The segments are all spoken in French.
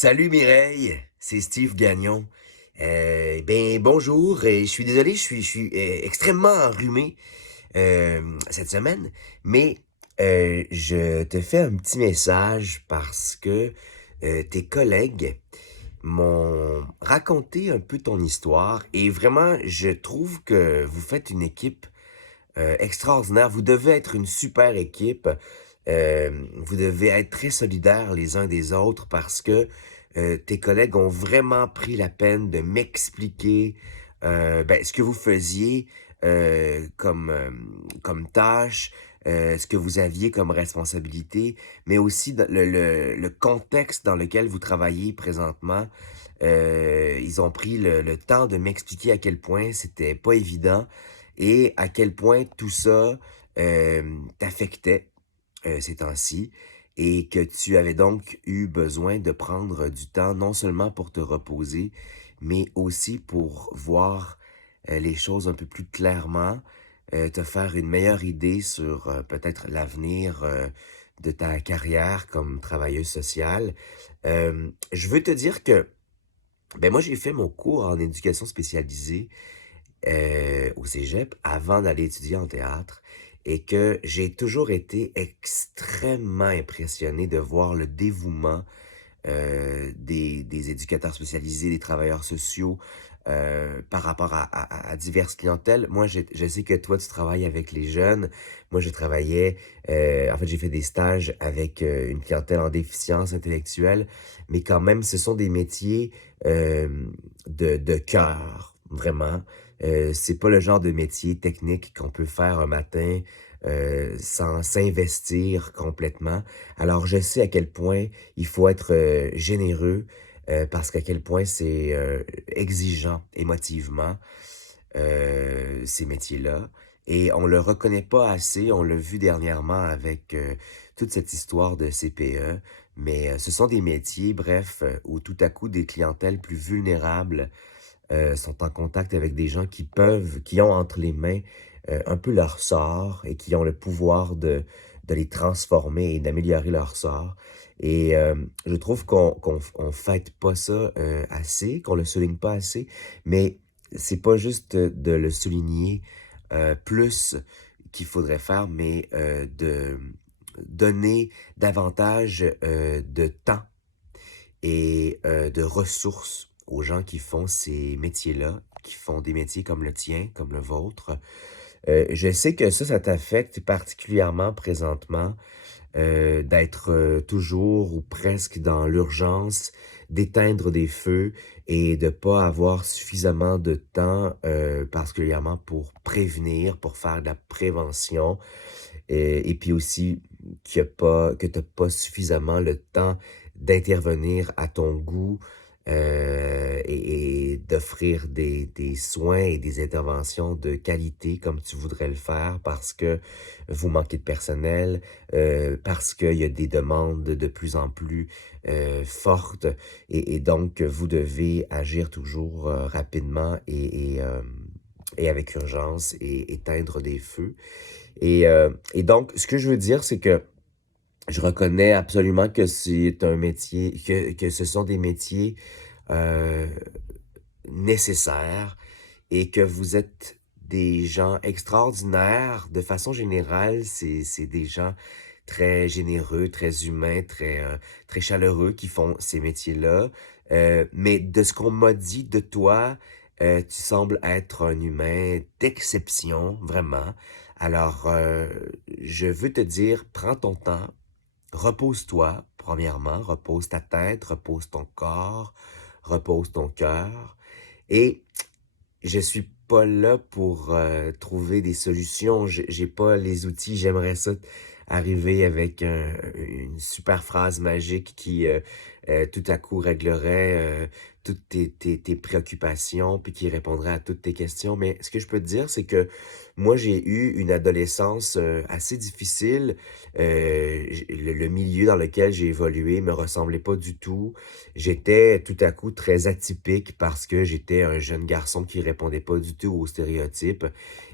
Salut Mireille, c'est Steve Gagnon. Bonjour, je suis désolé, je suis extrêmement enrhumé cette semaine, mais je te fais un petit message parce que tes collègues m'ont raconté un peu ton histoire et vraiment, je trouve que vous faites une équipe extraordinaire. Vous devez être une super équipe. Vous devez être très solidaires les uns des autres parce que tes collègues ont vraiment pris la peine de m'expliquer ce que vous faisiez comme tâche, ce que vous aviez comme responsabilité, mais aussi le contexte dans lequel vous travaillez présentement. Ils ont pris le temps de m'expliquer à quel point c'était pas évident et à quel point tout ça t'affectait ces temps-ci et que tu avais donc eu besoin de prendre du temps non seulement pour te reposer, mais aussi pour voir les choses un peu plus clairement, te faire une meilleure idée sur peut-être l'avenir de ta carrière comme travailleuse sociale. Je veux te dire que moi j'ai fait mon cours en éducation spécialisée au cégep avant d'aller étudier en théâtre et que j'ai toujours été extrêmement impressionné de voir le dévouement des éducateurs spécialisés, des travailleurs sociaux par rapport à diverses clientèles. Moi, je sais que toi, tu travailles avec les jeunes. Moi, je travaillais, en fait, j'ai fait des stages avec une clientèle en déficience intellectuelle, mais quand même, ce sont des métiers de cœur, vraiment. C'est pas le genre de métier technique qu'on peut faire un matin sans s'investir complètement. Alors, je sais à quel point il faut être généreux parce qu'à quel point c'est exigeant émotivement, ces métiers-là. Et on le reconnaît pas assez. On l'a vu dernièrement avec toute cette histoire de CPE. Mais ce sont des métiers, bref, où tout à coup des clientèles plus vulnérables sont en contact avec des gens qui ont entre les mains un peu leur sort et qui ont le pouvoir de les transformer et d'améliorer leur sort. Et je trouve qu'on fête pas ça assez, qu'on le souligne pas assez, mais c'est pas juste de le souligner plus qu'il faudrait faire, mais de donner davantage de temps et de ressources aux gens qui font ces métiers-là, qui font des métiers comme le tien, comme le vôtre. Je sais que ça t'affecte particulièrement présentement, d'être toujours ou presque dans l'urgence, d'éteindre des feux et de pas avoir suffisamment de temps, particulièrement pour prévenir, pour faire de la prévention, et puis aussi que tu pas suffisamment le temps d'intervenir à ton goût, et d'offrir des soins et des interventions de qualité comme tu voudrais le faire parce que vous manquez de personnel, parce qu'il y a des demandes de plus en plus, fortes et donc vous devez agir toujours, rapidement et avec urgence et éteindre des feux. Et donc, ce que je veux dire, c'est que je reconnais absolument que c'est un métier, que ce sont des métiers euh, nécessaires et que vous êtes des gens extraordinaires. De façon générale, c'est des gens très généreux, très humains, très chaleureux qui font ces métiers-là. Mais de ce qu'on m'a dit de toi, tu sembles être un humain d'exception, vraiment. Alors, je veux te dire, prends ton temps, repose-toi, premièrement, repose ta tête, repose ton corps, repose ton cœur. Et je suis pas là pour trouver des solutions. J'ai pas les outils. J'aimerais ça arriver avec une super phrase magique qui tout à coup réglerait toutes tes préoccupations puis qui répondrait à toutes tes questions. Mais ce que je peux te dire, c'est que moi, j'ai eu une adolescence assez difficile. Le milieu dans lequel j'ai évolué me ressemblait pas du tout. J'étais tout à coup très atypique parce que j'étais un jeune garçon qui répondait pas du tout aux stéréotypes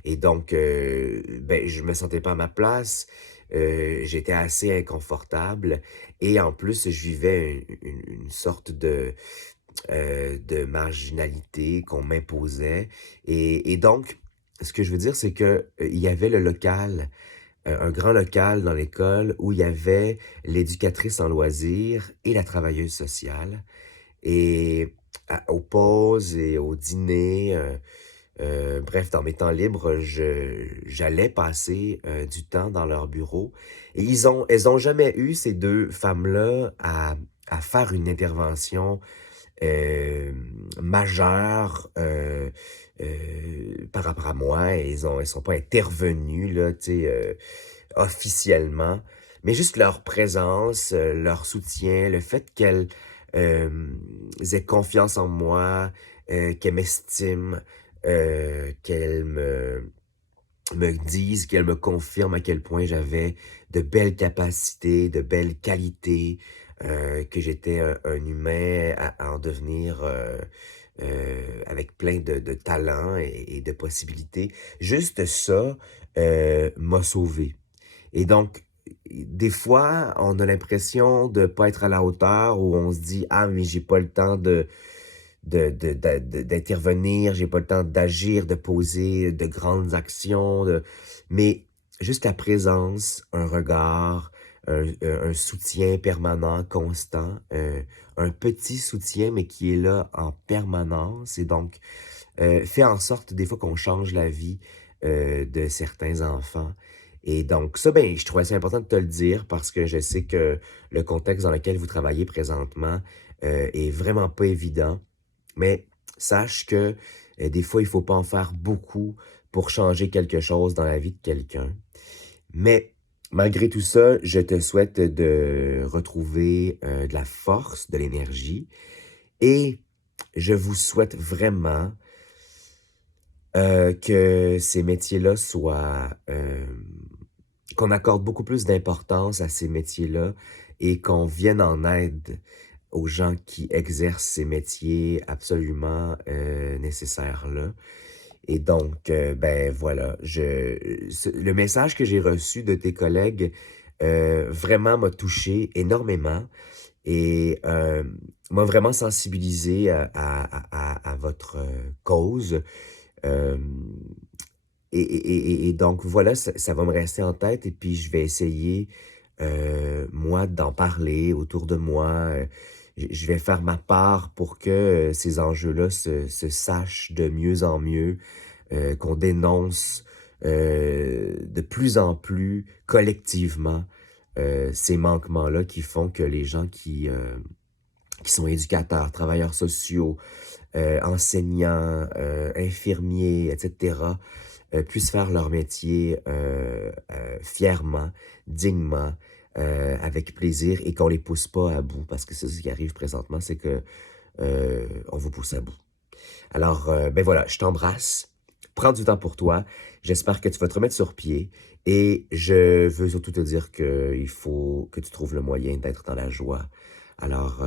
et donc je me sentais pas à ma place. j'étais assez inconfortable et en plus, je vivais une sorte de marginalité qu'on m'imposait et donc ce que je veux dire, c'est que, il y avait le local, un grand local dans l'école où il y avait l'éducatrice en loisirs et la travailleuse sociale et aux pauses et au dîner, bref, dans mes temps libres, j'allais passer, du temps dans leur bureau et elles ont jamais eu ces 2 femmes-là à faire une intervention, majeure, par rapport à moi. Elles sont pas intervenues là, tu sais, officiellement, mais juste leur présence, leur soutien, le fait qu'elles, aient confiance en moi, qu'elles m'estiment, qu'elles me disent, qu'elles me confirment à quel point j'avais de belles capacités, de belles qualités, que j'étais un humain à en devenir, avec plein de talents et de possibilités. Juste ça, m'a sauvé. Et donc, des fois, on a l'impression de pas être à la hauteur ou on se dit: «Ah mais j'ai pas le temps d'intervenir, j'ai pas le temps d'agir, de poser de grandes actions, mais juste la présence, un regard, un soutien permanent, constant, un petit soutien, mais qui est là en permanence et donc fait en sorte des fois qu'on change la vie, de certains enfants et donc ça, ben, je trouvais ça important de te le dire parce que je sais que le contexte dans lequel vous travaillez présentement, est vraiment pas évident. Mais sache que, des fois, il faut pas en faire beaucoup pour changer quelque chose dans la vie de quelqu'un. Mais malgré tout ça, je te souhaite de retrouver, de la force, de l'énergie et je vous souhaite vraiment, que ces métiers-là soient, qu'on accorde beaucoup plus d'importance à ces métiers-là et qu'on vienne en aide aux gens qui exercent ces métiers absolument, nécessaires-là et donc, ben, voilà, le message que j'ai reçu de tes collègues, vraiment m'a touché énormément et m'a vraiment sensibilisé à votre, cause, hem et donc voilà, ça va me rester en tête et puis je vais essayer, moi, d'en parler autour de moi, je vais faire ma part pour que, ces enjeux-là se sachent de mieux en mieux, qu'on dénonce, de plus en plus collectivement, ces manquements-là qui font que les gens qui sont éducateurs, travailleurs sociaux, enseignants, infirmiers et cetera, puissent faire leur métier, fièrement, dignement, avec plaisir et qu'on les pousse pas à bout. Parce que c'est ce qui arrive présentement, c'est que, on vous pousse à bout. Alors, ben voilà, je t'embrasse. Prends du temps pour toi. J'espère que tu vas te remettre sur pied et je veux surtout te dire qu'il faut que tu trouves le moyen d'être dans la joie. Alors,